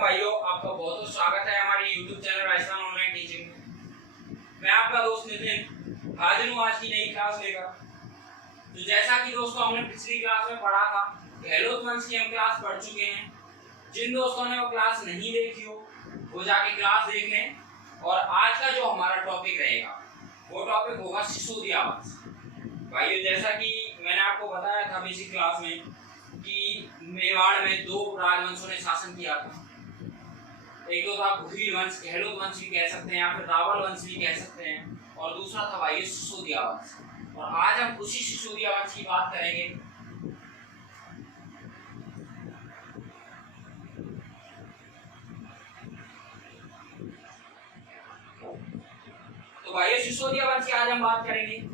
नमस्कार भाइयों, आपका बहुत बहुत स्वागत है हमारे YouTube channel Rajasthan online teaching में। मैं आपका दोस्त नितिन हाजिर हूँ आज की नई क्लास लेकर। तो जैसा कि दोस्तों हमने पिछली क्लास में पढ़ा था, गहलोत वंश की हम क्लास पढ़ चुके हैं। जिन दोस्तों ने वो क्लास नहीं देखी हो वो जाके क्लास देख लें। और आज का जो हमारा टॉपिक रहेगा वो टॉपिक होगा सिसोदिया वंश। भाइयों, जैसा कि मैंने आपको बताया था बेसिक क्लास में कि मेवाड़ में दो राजवंशों ने शासन किया था। एक तो था कुफीर वंश, गहलोत वंश भी कह सकते हैं या फिर रावल वंश भी कह सकते हैं, और दूसरा था भाई सिसोदिया वंश। और आज हम उसी सिसोदिया वंश की बात करेंगे। तो भाई सिसोदिया वंश की आज हम बात करेंगे।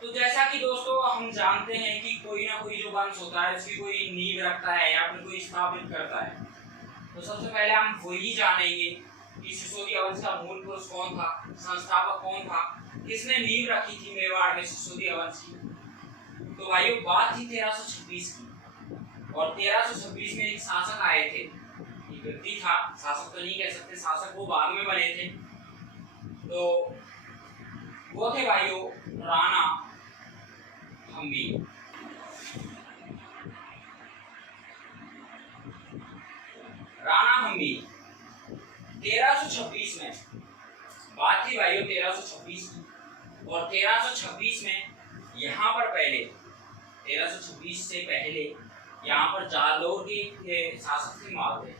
तो जैसा कि दोस्तों हम जानते हैं कि कोई ना कोई जो वंश होता है उसकी कोई नींव रखता है या फिर कोई स्थापित करता है। तो सबसे पहले हम वही जानेंगे कि सिसोदिया वंश का मूल पुरुष कौन था, संस्थापक कौन था, किसने नींव रखी थी मेवाड़ में सिसोदिया वंश की। तो भाइयों, बात थी 1326 की, और 1326 में एक शासक आए थे। एक व्यक्ति था, शासक तो नहीं कह सकते, शासक वो बाद में बने थे। तो वो थे भाइयों राणा हम्मीर। राणा हम्मीर 1326 में बात थी भाइयों 1326 की। और 1326 में यहाँ पर पहले 1326 से पहले यहाँ पर जालौर के शासक थे मालदेव,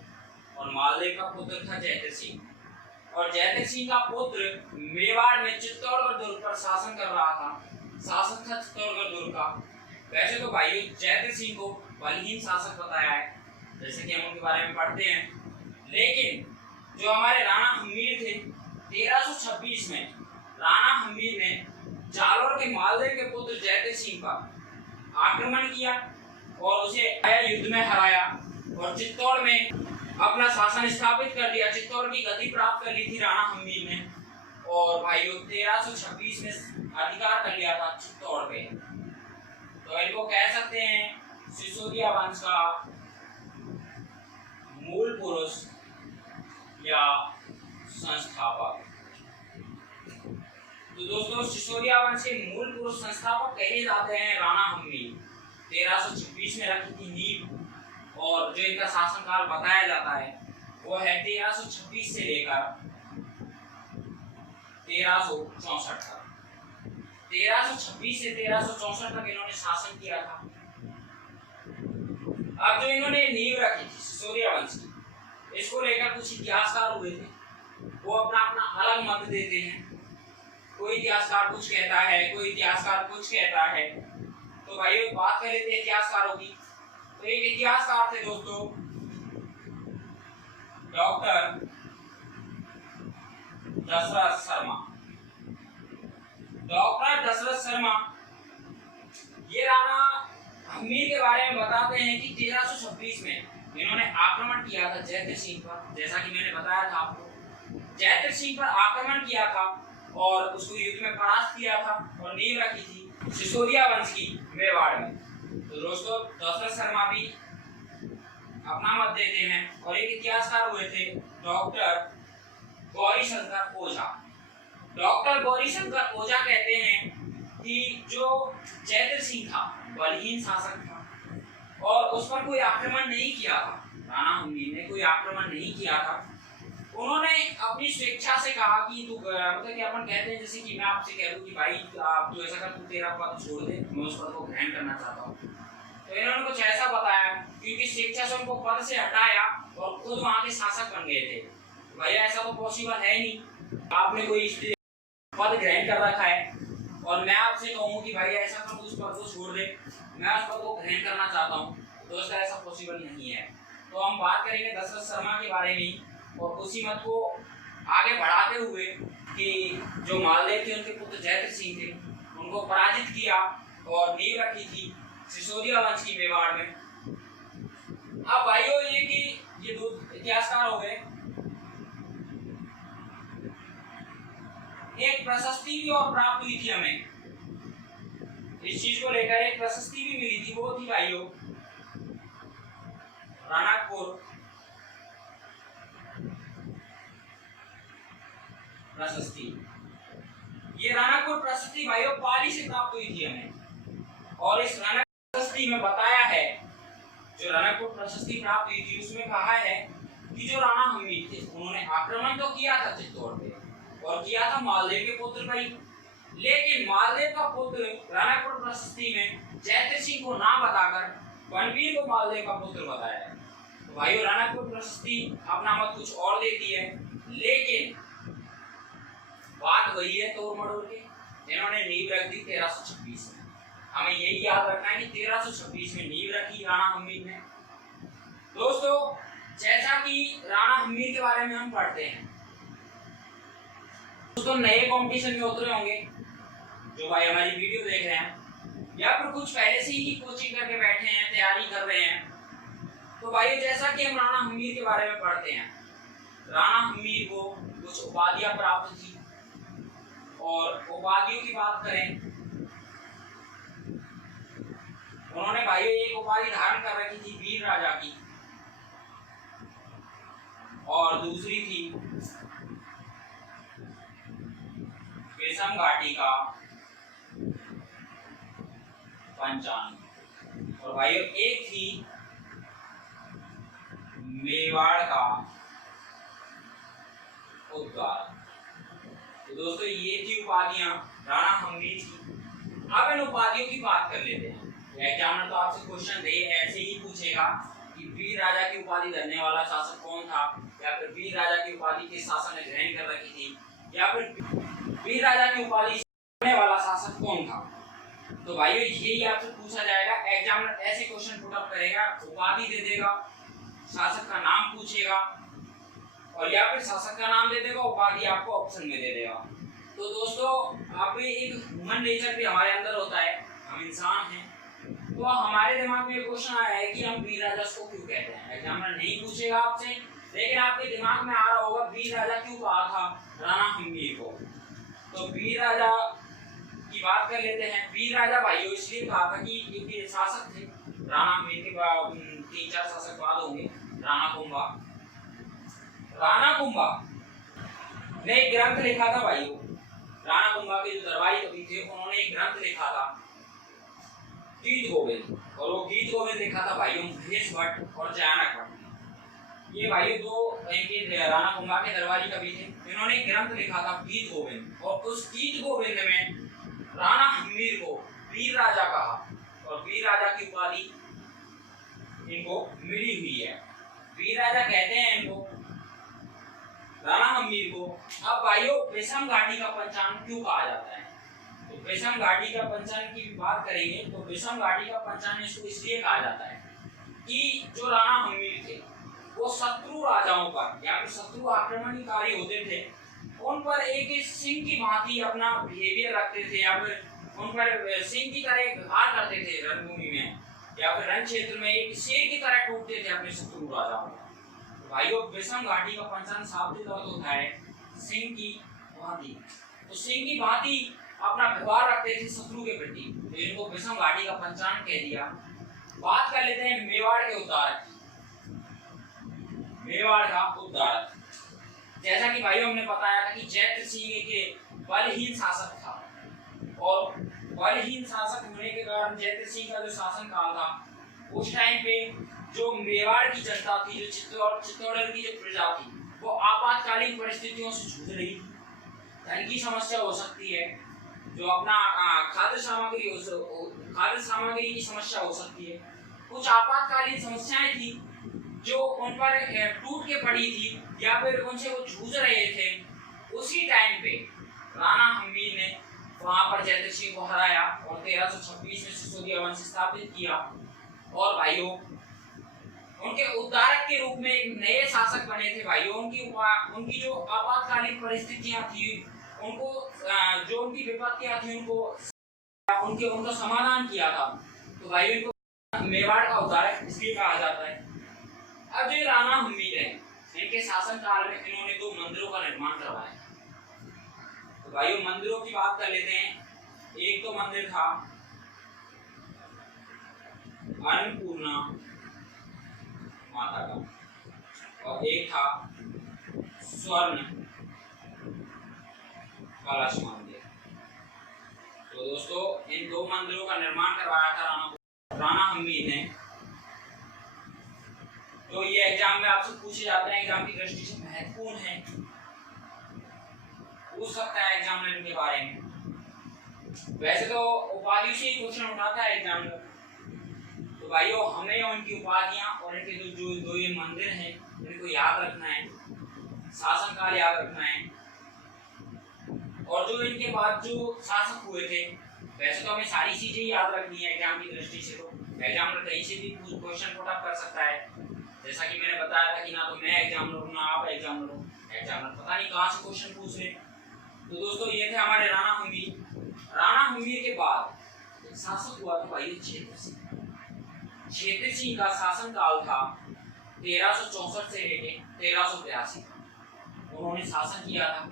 और मालदेव का पुत्र था जयद्रथ सिंह। और जयद्रथ सिंह का पुत्र मेवाड़ में चित्तौड़गढ़ दुर्ग पर शासन कर रहा था। शासक था चित्तौड़गढ़ दुर्ग का। वैसे तो भाइयों जयद्रथ सिंह को बलहीन शासक बताया है, जैसे कि हम उनके बारे में पढ़ते हैं। लेकिन जो हमारे राणा हम्मीर थे, 1326 में राणा हम्मीर ने जालौर के मालदेव के पुत्र जयद्रथ सिंह पर आक्रमण किया और उसे युद्ध में हराया और चित्तौड़ में अपना शासन स्थापित कर दिया। चित्तौड़ की गति प्राप्त कर ली थी राणा हम्मीर ने, और भाइयों 1326 में अधिकार कर लिया था चित्तौड़ पे। तो इनको कह सकते हैं सिसोदिया वंश का मूल पुरुष या संस्थापक। तो दोस्तों सिसोदिया वंश के मूल पुरुष संस्थापक कहे जाते हैं राणा हम्मीर। 1326 में रखी थी नींव, और जो इनका शासनकाल बताया जाता है वो है 1326 से लेकर 1364 तक। 1326 से 1364 तक इन्होंने शासन किया था। अब जो इन्होंने नींव रखी थी सिसोदिया वंश की, इसको लेकर कुछ इतिहासकार हुए थे, वो अपना अपना अलग मत देते हैं। कोई इतिहासकार कुछ कहता है, कोई इतिहासकार कुछ कहता है। तो भाई बात कर लेते हैं इतिहासकारों की। तो एक इतिहासकार थे दोस्तों डॉक्टर दशरथ शर्मा। डॉक्टर दशरथ शर्मा ये राणा हम्मीर के बारे में बताते हैं कि 1326 में इन्होंने आक्रमण किया था जयद्रथ सिंह पर। जैसा कि मैंने बताया था आपको, जयद्रथ सिंह पर आक्रमण किया था और उसको युद्ध में परास्त किया था और नींव रखी थी सिसोदिया वंश की मेवाड़ में। तो दोस्तों दशरथ शर्मा भी अपना मत देते हैं। और एक इतिहासकार हुए थे डॉक्टर गौरीशंकर ओझा। डॉक्टर गौरीशंकर ओझा कहते हैं कि जो जयद्रथ सिंह था बलहीन शासक था और उस पर कोई आक्रमण नहीं किया था। राणा हम्मीर ने कोई आक्रमण नहीं किया था। उन्होंने अपनी स्वेच्छा से कहा कि तू मतलब कि अपन कहते हैं जैसे कि मैं आपसे कह दूं कि भाई आप तो ऐसा कर, तू तेरा पद छोड़ दे, मैं उस पद को ग्रहण करना चाहता हूँ। तो इन्होंने कुछ ऐसा बताया क्योंकि स्वेच्छा से उनको पद से हटाया और खुद वहां के शासक बन गए थे। भैया ऐसा तो पॉसिबल है नहीं, आपने कोई पद ग्रहण कर रखा है और मैं आपसे कहूँ कि भाई ऐसा कर, उस पद को छोड़ दे, मैं उस पद को ग्रहण करना चाहता हूँ। दोस्तों ऐसा पॉसिबल नहीं है। तो हम बात करेंगे दशरथ शर्मा के बारे में और उसी मत को आगे बढ़ाते हुए कि जो मालदेव थे उनके पुत्र जयद्रथ सिंह थे, उनको पराजित किया और नींव रखी थी सिसोदिया वंश की मेवाड़ में। अब भाइयों ये दो इतिहासकार हो गए। एक प्रशस्ति भी और प्राप्त हुई थी हमें, इस चीज को लेकर एक प्रशस्ति भी मिली थी। वो थी भाइयों राणा राणापुर प्रशस्ति। ये राणापुर प्रशस्ति भाइयों पाली से प्राप्त हुई थी हमें, और इस राणापुर प्रशस्ति में बताया है, जो राणापुर प्रशस्ति प्राप्त हुई थी उसमें कहा है कि जो राणा हमीर थे उन्होंने आक्रमण तो किया था चित्तौड़ पे, और किया था मालदेव के पुत्र पर ही, लेकिन मालदेव का पुत्र राणापुर प्रशस्ति में जयद्रथ सिंह को ना बताकर बनवीर को मालदेव का पुत्र बताया है। तो भाइयों राणापुर प्रशस्ति अपना मत कुछ और देती है, लेकिन बात वही है तोड़ मड़ोड़ के, इन्होंने नींव रख दी 1326 में। हमें यही याद रखना है कि 1326 में नींव रखी राणा हमीर ने। दोस्तों जैसा कि राणा हमीर के बारे में हम पढ़ते हैं, दोस्तों नए कंपटीशन में उतरे होंगे जो भाई हमारी वीडियो देख रहे हैं, या फिर कुछ पहले से ही कोचिंग करके बैठे हैं, तैयारी कर रहे हैं। तो भाई जैसा कि हम राणा हमीर के बारे में पढ़ते हैं, राणा हमीर को कुछ उपाधियां प्राप्त थी, और उपाधियों की बात करें, उन्होंने भाइयों एक उपाधि धारण कर रखी थी वीर राजा की, और दूसरी थी विषम घाटी का पंचांग, और भाइयों एक थी मेवाड़ का उद्गार। तो दोस्तों ये थी उपाधियां राणा हमीर की। अब इन उपाधियों की बात कर लेते हैं। एग्जामिनर तो आपसे क्वेश्चन दे ऐसे ही पूछेगा कि वीर राजा की उपाधि धरने वाला शासक कौन था, या फिर वीर राजा की उपाधि किस शासक ने ग्रहण कर रखी थी, या फिर वीर राजा की उपाधि धरने वाला शासक कौन था। तो भाइयों यही आपसे पूछा जाएगा। एग्जामिनर ऐसे क्वेश्चन पुट अप करेगा, उपाधि दे देगा, शासक का नाम पूछेगा, और या फिर शासक का नाम दे देगा, उपाधि आपको ऑप्शन में दे देगा। तो दोस्तों आप एक ह्यूमन नेचर भी हमारे अंदर होता है, हम इंसान हैं, तो हमारे दिमाग में क्वेश्चन आया है कि हम वीर राजा को क्यों कहते हैं। एग्जामिनर नहीं पूछेगा आपसे, लेकिन आपके दिमाग में आ रहा होगा वीर राजा क्यों कहा था राणा हमीर को। तो वीर राजा की बात कर लेते हैं। वीर राजा भाइयों इसलिए कहा था कि एक शासक थे, राणा हमीर के बाद 3-4 शासक बाद होंगे, राणा कुंभा ने एक ग्रंथ लिखा था भाइयों। राणा कुंभा के जो दरबारी कवि थे उन्होंने एक ग्रंथ लिखा था गीत गोविंद, और वो गीत गोविंद लिखा था भाइयों महेश भट्ट और जयानक भट्ट। ये भाइयों दो इनके राणा कुंभा के दरबारी कवि थे, इन्होंने एक ग्रंथ लिखा था गीत गोविंद, और उस गीत गोविंद में राणा हमीर को वीर राजा कहा, और वीर राजा की उपाधि इनको मिली हुई है। वीर राजा कहते हैं इनको, राणा हमीर को। अब भाइयों विषम घाटी का पंचांग क्यों कहा जाता है, तो विषम घाटी का पंचांग की बात करेंगे तो विषम घाटी का पंचांग इसको इसलिए कहा जाता है कि जो राणा हमीर थे वो शत्रु राजाओं पर या फिर शत्रु आक्रमणकारी होते थे, उन पर एक सिंह की भांति अपना बिहेवियर रखते थे, या फिर उन पर सिंह की तरह व्यवहार करते थे रणभूमि में, या फिर रण क्षेत्र में एक शेर की तरह टूटते थे अपने शत्रु राजाओं में। भाइयों विषम घाटी का पंचांग शाब्दिक अर्थ होता है सिंह की भांति। तो सिंह की भांति अपना व्यवहार रखते थे शत्रु के प्रति, तो इनको विषम घाटी का पंचांग कह दिया। बात कर लेते हैं मेवाड़ के उद्धारक। मेवाड़ का उद्धारक, जैसा कि भाइयों हमने बताया था कि जयद्रथ सिंह के बलहीन शासक था, और बलहीन शासक होने के कारण जयद्रथ सिंह का जो शासन काल था उस टाइम पे जो मेवाड़ की जनता थी, जो चित्तौड़गढ़ की जो प्रजा थी, वो आपातकालीन परिस्थितियों से जूझ रही थी। धन की समस्या हो सकती है, जो अपना खाद्य सामग्री की समस्या हो सकती है, कुछ आपातकालीन समस्याएं थी जो उन पर टूट के पड़ी थी, या फिर उनसे वो जूझ रहे थे। उसी टाइम पे राणा हमीर ने वहां पर जयद्रथ सिंह को हराया और 1326 में सिसोदिया वंश स्थापित किया, और भाइयों उनके उद्धारक के रूप में एक नए शासक बने थे भाइयों। उनकी जो आपातकालीन परिस्थितियां थी, उनको जो उनकी विपत्तियां थी, उनका समाधान किया था। तो भाइयों इनको मेवाड़ का उद्धारक इसलिए कहा जाता है। अब जो राणा हमीर है, इनके शासन काल में इन्होंने 2 मंदिरों का निर्माण करवाया। तो भाइयों मंदिरों की बात कर लेते हैं। एक तो मंदिर था अन्नपूर्णा माता का, और एक था स्वर्ण कलश मंदिर। तो दोस्तों इन दो मंदिरों का निर्माण करवाया था राणा हम्मीर ने। तो ये एग्जाम में आपसे पूछे जाते हैं, एग्जाम की दृष्टि से महत्वपूर्ण है, पूछ सकता है एग्जाम में इनके बारे में। वैसे तो उपाधि से ही क्वेश्चन उठाता है एग्जाम में। तो भाइयों हमें उनकी उपाधियां और इनके जो ये मंदिर हैं इनको याद रखना है, शासनकाल याद रखना है, और जो इनके बाद जो शासक हुए थे। वैसे तो हमें सारी चीजें याद रखनी है एग्जाम की दृष्टि से। तो एग्जाम में कहीं से भी क्वेश्चन पुट अप कर सकता है, जैसा कि मैंने बताया था कि ना तो मैं एग्जाम लूँ ना आप एग्जाम लो, एग्जाम में पता नहीं कहाँ से क्वेश्चन पूछ रहे। तो दोस्तों ये थे हमारे राणा हम्मीर। राणा हम्मीर के बाद एक शासक हुआ था भाई क्षेत्र सिंह। क्षेत्र सिंह का शासन काल था 1364 से लेके 1382। उन्होंने शासन किया था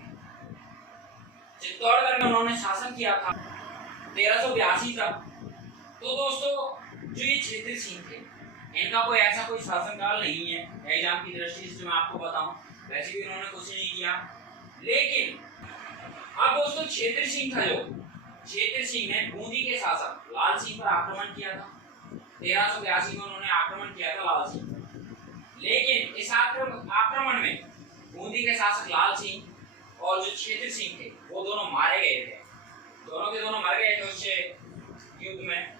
चित्तौड़गढ़ में, उन्होंने शासन किया था 1382 तक। तो दोस्तों जो ये क्षेत्र सिंह थे इनका कोई ऐसा कोई शासनकाल नहीं है एग्जाम की दृष्टि से मैं आपको बताऊं। वैसे भी उन्होंने कुछ नहीं किया। लेकिन अब दोस्तों क्षेत्र सिंह था, जो क्षेत्र सिंह ने बूंदी के शासक लाल सिंह पर आक्रमण किया था 1382 में। उन्होंने आक्रमण किया था लाल सिंह। लेकिन इस आक्रमण में बूंदी के शासक लाल सिंह और जो क्षेत्र सिंह थे वो दोनों मारे गए थे। दोनों के दोनों मर गए थे उस युद्ध में।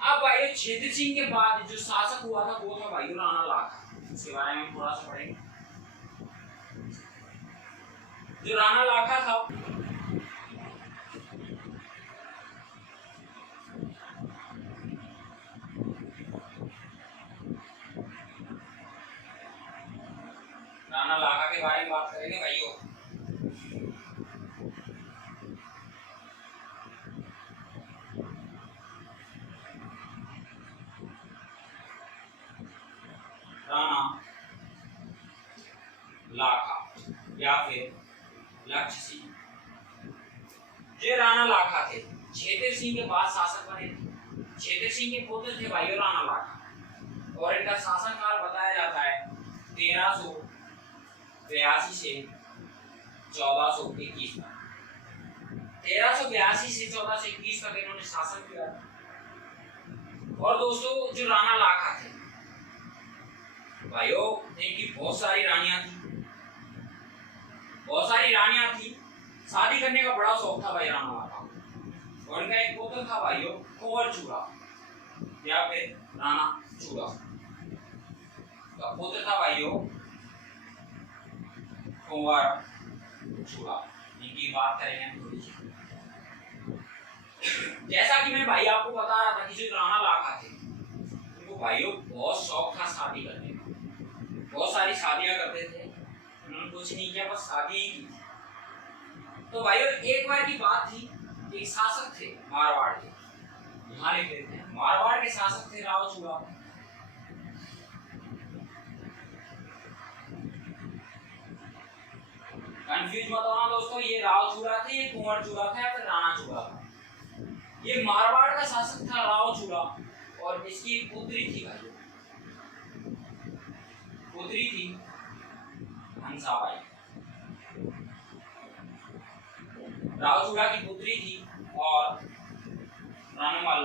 अब भाई क्षेत्र सिंह के बाद जो शासक हुआ था वो था भाई राणा लाखा। उसके बारे में थोड़ा सा पढ़ेंगे। जो राणा लाखा था राणा लाखा के बारे में बात करेंगे भाइयों। राणा लाखा या फिर लक्ष्य सिंह। जो राणा लाखा थे क्षेत्र सिंह के बाद शासक बने थे। क्षेत्र सिंह के पुत्र थे भाइयों राणा लाखा, और इनका शासनकाल बताया जाता है 1382 से 1421 तक। 1382 से 1421 तक इन्होंने शासन किया। और दोस्तों जो राणा लाखा थे भाइयों इनकी बहुत सारी रानियां थी। शादी करने का बड़ा शौक था भाई राणा लाखा को। और इनका एक पुत्र था भाइयों कुंवर चूड़ा या फिर राणा चूड़ा का पुत्र था भाइयों कुंवर चूड़ा। इनकी बात करेंगे थोड़ी सी। जैसा कि मैं भाई आपको बता रहा था कि जो राणा लाखा थे उनको भाइयों बहुत शौक था शादी करने का। बहुत सारी शादियां करते थे, उन्होंने कुछ नहीं किया, बस शादी ही की। तो भाइयों एक बार की बात थी, एक शासक थे मारवाड़ के, यहाँ लिख लेते हैं, मारवाड़ के शासक थे राव चूड़ा। कंफ्यूज मत होना दोस्तों, ये राव चूड़ा थे, ये कुंवर चूड़ा था या फिर राणा चूड़ा था। ये मारवाड़ का शासक था राव चूड़ा, और इसकी पुत्री थी भाई, पुत्री थी हंसाबाई। राव चूड़ा की पुत्री थी और रणमल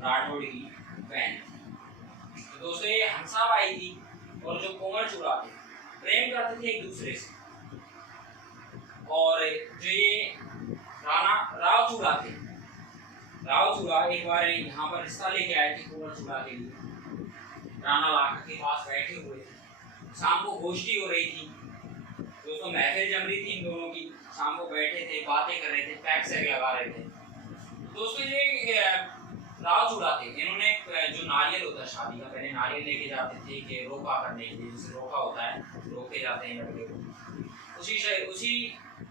राठौड़ की बहन थी। तो दोस्तों ये हंसाबाई थी और जो कुंवर चूड़ा थे प्रेम करते थे एक दूसरे से। और जो ये राव चूड़ा थे, राव चूड़ा एक बार यहाँ पर रिश्ता लेके आए थे कुंवर चूड़ा के लिए। राणा लाखा के पास बैठे हुए थे, शाम को गोष्ठी हो रही थी दोस्तों, महफिल जम रही थी इन दोनों की। शाम को बैठे थे, बातें कर रहे थे, पैक सेक लगा रहे थे। दोस्तों ये राव चूड़ा थे, इन्होंने जो नारियल होता है शादी का, पहले नारियल लेके जाते थे कि रोका करने के लिए, जैसे रोका होता है रोके जाते हैं लड़के को, उसी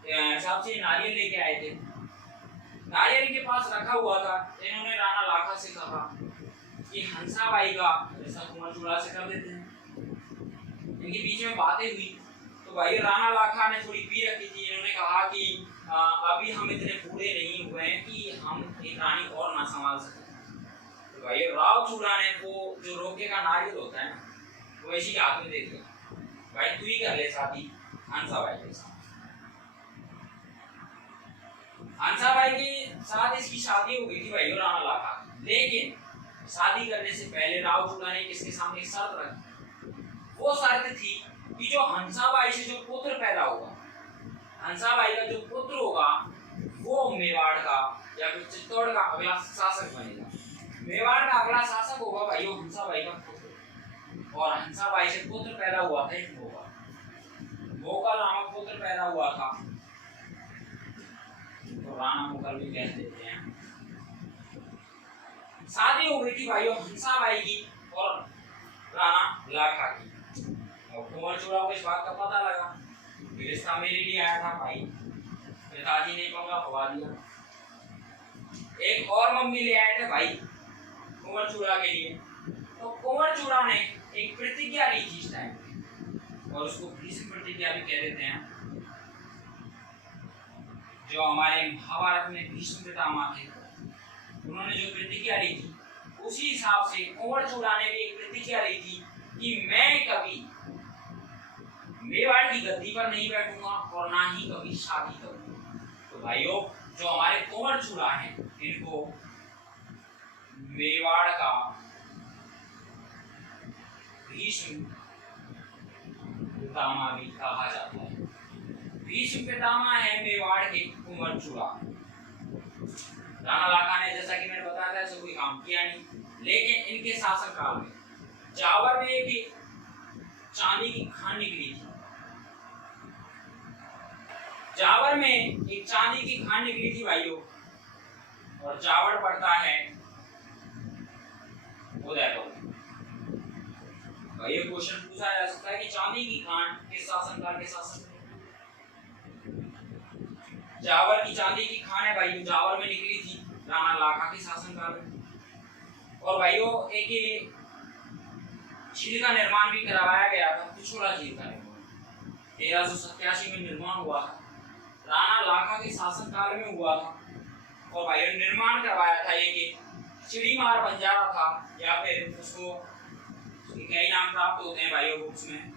हिसाब से नारियल लेके आए थे। नारियल इनके पास रखा हुआ था। इन्होंने राणा लाखा से कहा कि हंसाबाई का रिश्ता कुंवर चूड़ा से कर देते हैं। इनके बीच में बातें हुई तो भाई राणा लाखा ने थोड़ी पी रखी थी। इन्होंने कहा कि अभी हम इतने बूढ़े नहीं हुए हैं कि हम एक रानी और ना संभाल सकें। तो भाई राव चूड़ा ने वो जो रोके का नारियल होता है ना, वो इसी के हाथ में दे दिया, भाई तू ही कर ले शादी हंसाबाई के साथ। हंसाबाई के साथ इसकी शादी हो गई थी भाई राणा लाखा, लेकिन शादी करने से पहले राव चूड़ा ने किसके सामने एक शर्त रखी। वो शर्त थी कि जो हंसाबाई से जो पुत्र पैदा होगा, हंसाबाई का जो पुत्र होगा वो मेवाड़ का या फिर चित्तौड़ का अगला शासक बनेगा। मेवाड़ का अगला शासक होगा भाई वो हंसाबाई का पुत्र, और हंसाबाई से पुत्र पैदा हुआ था एक मोगल, मोगल नामक पुत्र पैदा हुआ था, तो राणा मोगल भी कह देते हैं। शादी हो गई थी भाइयों हंसाबाई की और राणा लाखा की, और कुंवर चूड़ा को इस बात का पता लगा, रिश्ता मेरे लिए आया था भाई, पिताजी ने पंगा खवा दिया। एक और मम्मी ले आए थे भाई कुंवर चूड़ा के लिए, तो कुंवर चूड़ा ने एक प्रतिज्ञा ली थी इस टाइम, और उसको भीष्म प्रतिज्ञा भी कह देते हैं। जो हमारे महाभारत में भीष्म पितामह थे, उन्होंने जो प्रतिज्ञा ली थी उसी हिसाब से कुंवर चूड़ा ने भी एक प्रतिज्ञा ली थी कि मैं कभी मेवाड़ की गद्दी पर नहीं बैठूंगा और ना ही कभी शादी करूंगा। तो भाइयों जो हमारे कुंवर चूड़ा हैं, इनको मेवाड़ का भीष्म पितामह भी कहा जाता है। भीष्म पितामह है मेवाड़ के कुंवर चूड़ा। राणा लाखा ने जैसा कि मैंने बताया था ऐसा कोई काम किया नहीं, लेकिन इनके शासनकाल में जावर में एक चांदी की खान निकली थी। जावर में एक चांदी की खान निकली थी भाइयों, और जावर पड़ता है उदयपुर। भाई ये क्वेश्चन पूछा जा सकता है कि चांदी की खान किस शासनकाल के शासन में? जावर की चांदी की खान है भाइयों, जावर में निकली थी राणा लाखा के शासनकाल में। और भाइयों एक झील का निर्माण भी करवाया गया था, पिछोला झील का निर्माण 1387 में निर्माण हुआ था, राणा लाखा के शासनकाल में हुआ था। और भाइयों निर्माण करवाया था एक चिड़ीमार बंजारा था, या फिर उसको कई नाम प्राप्त होते हैं भाइयों बुक्स में।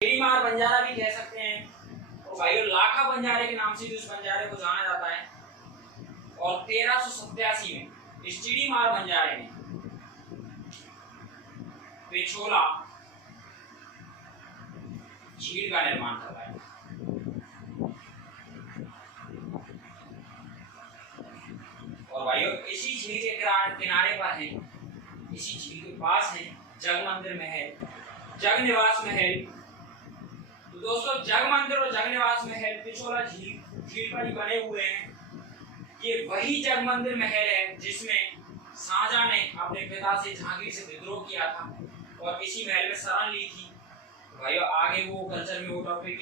चिड़ीमार बंजारा भी कह सकते हैं, और भाइयों लाखा बंजारे के नाम से भी उस बंजारे को जाना जाता है। और 1387 में इस चिड़ीमार बंजारे में पिछोला झील का निर्माण करवाया। और भाइयों इसी झील के किनारे पर है, इसी झील के पास है जगमंदिर महल, जगनिवास महल। तो दोस्तों जगमंदिर और जगनिवास महल पिछोला झील पर ही बने हुए हैं। ये वही जगमंदिर महल है जिसमें शाहजहां ने अपने पिता से जहांगीर से विद्रोह किया था, और इसी महल में शरण ली थी। भाइयों आगे वो कल्चर में वो टॉपिक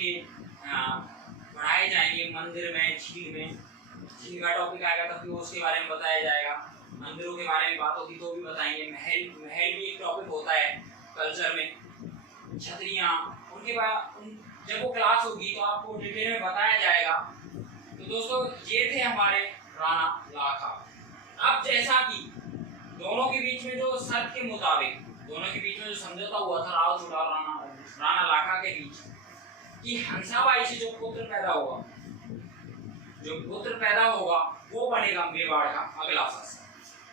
पढ़ाए जाएंगे, मंदिर में झील का टॉपिक आएगा तब भी उसके बारे में बताया जाएगा। मंदिरों के बारे में बात होती तो भी बताएंगे। महल भी एक टॉपिक होता है कल्चर में। छतरियां उनके बाद जब वो क्लास होगी तो आपको डिटेल में बताया जाएगा। तो दोस्तों ये थे हमारे राणा लाखा। अब जैसा कि दोनों के बीच में जो शर्त के मुताबिक दोनों के बीच में जो समझौता हुआ था राव चूड़ा और राणा लाखा के बीच कि हंसाबाई से जो पुत्र पैदा होगा वो बनेगा मेवाड़ का अगला शासक।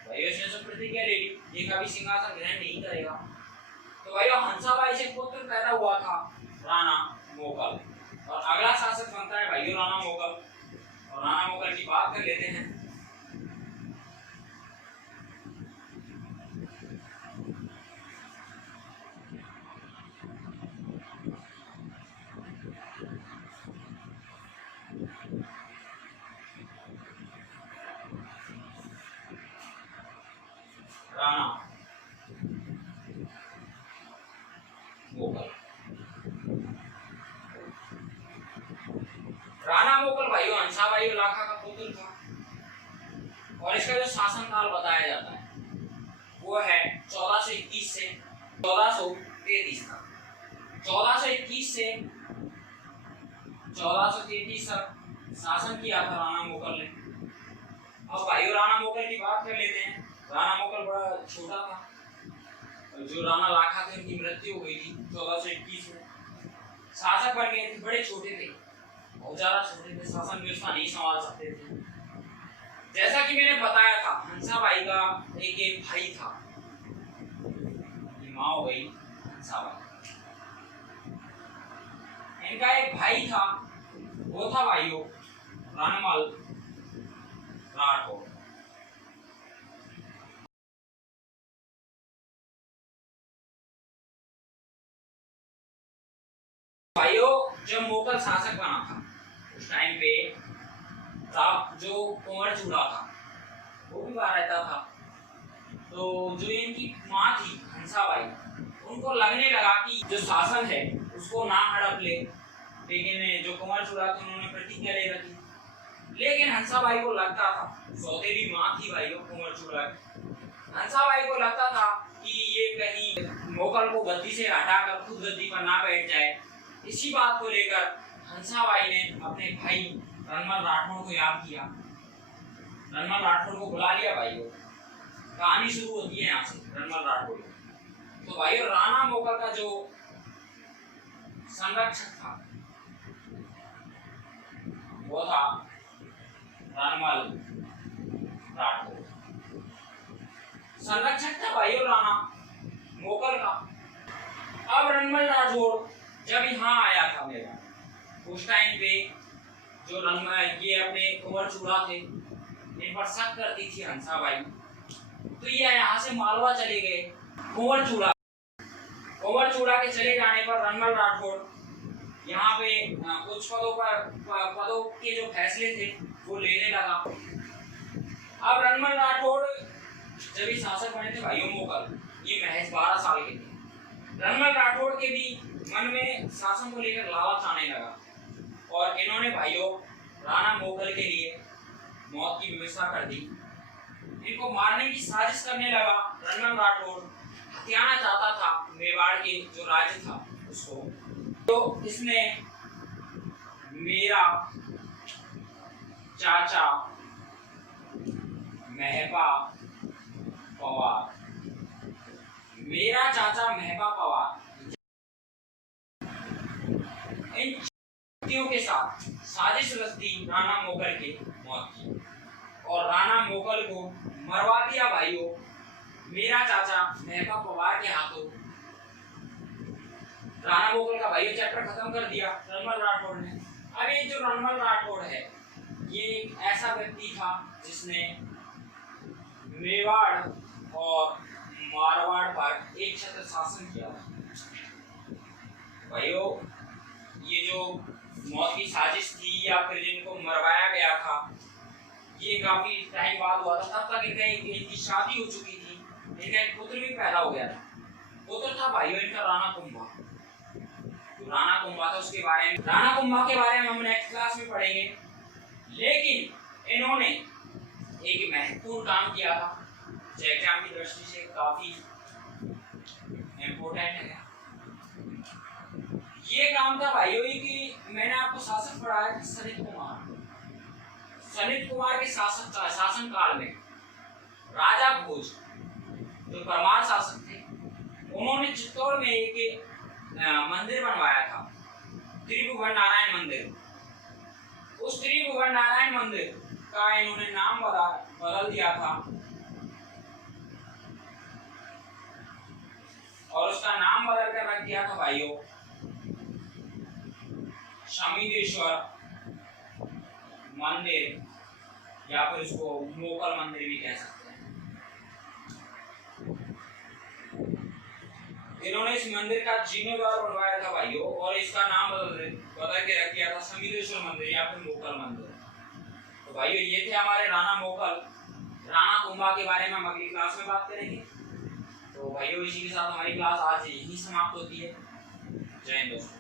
भाई इसने सब प्रतिज्ञा ले ली, ये कभी सिंहासन ग्रहण नहीं करेगा। तो भाई हंसाबाई से पुत्र पैदा हुआ था राणा मोगल, और अगला शासक बनता है भाई राणा मोगल। और राणा मोगल की बात कर लेते हैं। राणा मोगल भाई हंसाबाई और लाखा का पुत्र था, और इसका जो शासनकाल बताया जाता है वो है 1421 से 1433 तक। 1421 से 1433 तक शासन किया था राणा मोगल ने। अब भाइयों राणा मोगल की बात कर लेते हैं। राणा मोगल बड़ा छोटा था। जो राणा लाखा थे उनकी मृत्यु हो गई थी 1421 में। शासक बन गए थे, बड़े छोटे थे, बहुत ज्यादा छोटे थे, शासन व्यवस्था नहीं संभाल सकते थे। जैसा कि मैंने बताया था, हंसाबाई का एक भाई था, माँ हो गई हंसाबाई। इनका एक भाई था, वो था भाइयों रणमल राठौर। भाइयों जब मुगल शासक बना था उस टाइम पे जो कुंवर चूड़ा था वो भी वहां रहता था। तो जो इनकी माँ थी हंसाबाई, उनको लगने लगा कि जो शासन है उसको ना हड़प ले, लेकिन जो कुंवर चूड़ा थे उन्होंने प्रतिज्ञा ले रखी। लेकिन हंसाबाई को लगता था, सौतेली माँ थी भाइयों कुंवर चूड़ा की, हंसाबाई को लगता था कि ये कहीं मुगल को गद्दी से हटाकर खुद गद्दी पर ना बैठ जाए। इसी बात को लेकर हंसाबाई ने अपने भाई रणमल राठौर को याद किया, रणमल राठौर को बुला लिया। भाइयों कहानी शुरू होती है यहाँ से रणमल राठौर। तो भाइयों राणा मोगल का जो संरक्षक था वो था रणमल राठौर। संरक्षक था भाइयों राणा मोगल का। अब रणमल राठौर जब यहाँ आया था मेरा, उस टाइम पे जो ये अपने कुंवर चूड़ा थे इन पर शक करती थी हंसाबाई, तो ये यहाँ से मालवा चले गए। कुंवर चूड़ा के चले जाने पर रणमल राठौर यहाँ पे कुछ पदों के जो फैसले थे वो लेने लगा। अब रणमल राठौर जब ये शासक बने थे भाइयों मुगल, ये महज 12 साल के थे। रणमल राठौर के भी मन में शासन को लेकर लालच आने लगा और इन्होंने भाइयों राणा मोगल के लिए मौत की व्यवस्था कर दी। इनको मारने की साजिश करने लगा। रणमल राठौर हथियाना चाहता था मेवाड़ के जो राज्य था उसको। तो इसने मेरा चाचा महबा पवार, मेरा चाचा महबा पवार इन व्यक्तियों के साथ साजिश रच दी राणा मोगल के मौत की और राणा मोगल को मरवा दिया भाइयों मेरा चाचा महबा पवार के हाथों। राणा मोगल का भाइयों चैप्टर खत्म कर दिया रणमल राठौर ने। अब ये जो रणमल राठौर है ये एक ऐसा व्यक्ति था जिसने मेवाड़ और मारवाड़ पर एक छत्र शासन किया था। भाइयों ये जो मौत की साजिश थी या फिर जिनको मरवाया गया था ये काफी टाइम बाद हुआ था। तब तक इनकी शादी हो चुकी थी, इनका एक पुत्र भी पैदा हो गया था। पुत्र था भाइयों इनका राणा कुंभा। तो राणा कुंभा था, उसके बारे में राणा कुंभा के बारे में हम नेक्स्ट क्लास में पढ़ेंगे। लेकिन इन्होंने एक महत्वपूर्ण काम किया था जो एग्जाम की दृष्टि से काफी इम्पोर्टेंट है। ये काम था भाइयों कि मैंने आपको शासक पढ़ाया था सनित कुमार के शासन काल में राजा भोज जो परमार शासक थे, उन्होंने चित्तौड़ में एक मंदिर बनवाया था, त्रिभुवन नारायण मंदिर। उस त्रिभुवन नारायण मंदिर का इन्होंने नाम बदल दिया था और उसका नाम बदल कर रख दिया था भाइयों शमीदेश्वर मंदिर, या फिर उसको मोगल मंदिर भी कह सकते हैं। इन्होंने इस मंदिर का जीर्णोद्धार बनवाया था भाइयों और इसका नाम बदल के रख दिया था शमीदेश्वर मंदिर या फिर मोगल मंदिर। तो भाइयों ये थे हमारे राणा मोगल। राणा कुंभा के बारे में हम अगली क्लास में बात करेंगे। तो भाइयों इसी के साथ हमारी क्लास आज यही समाप्त होती है। जय हिंद दोस्तों।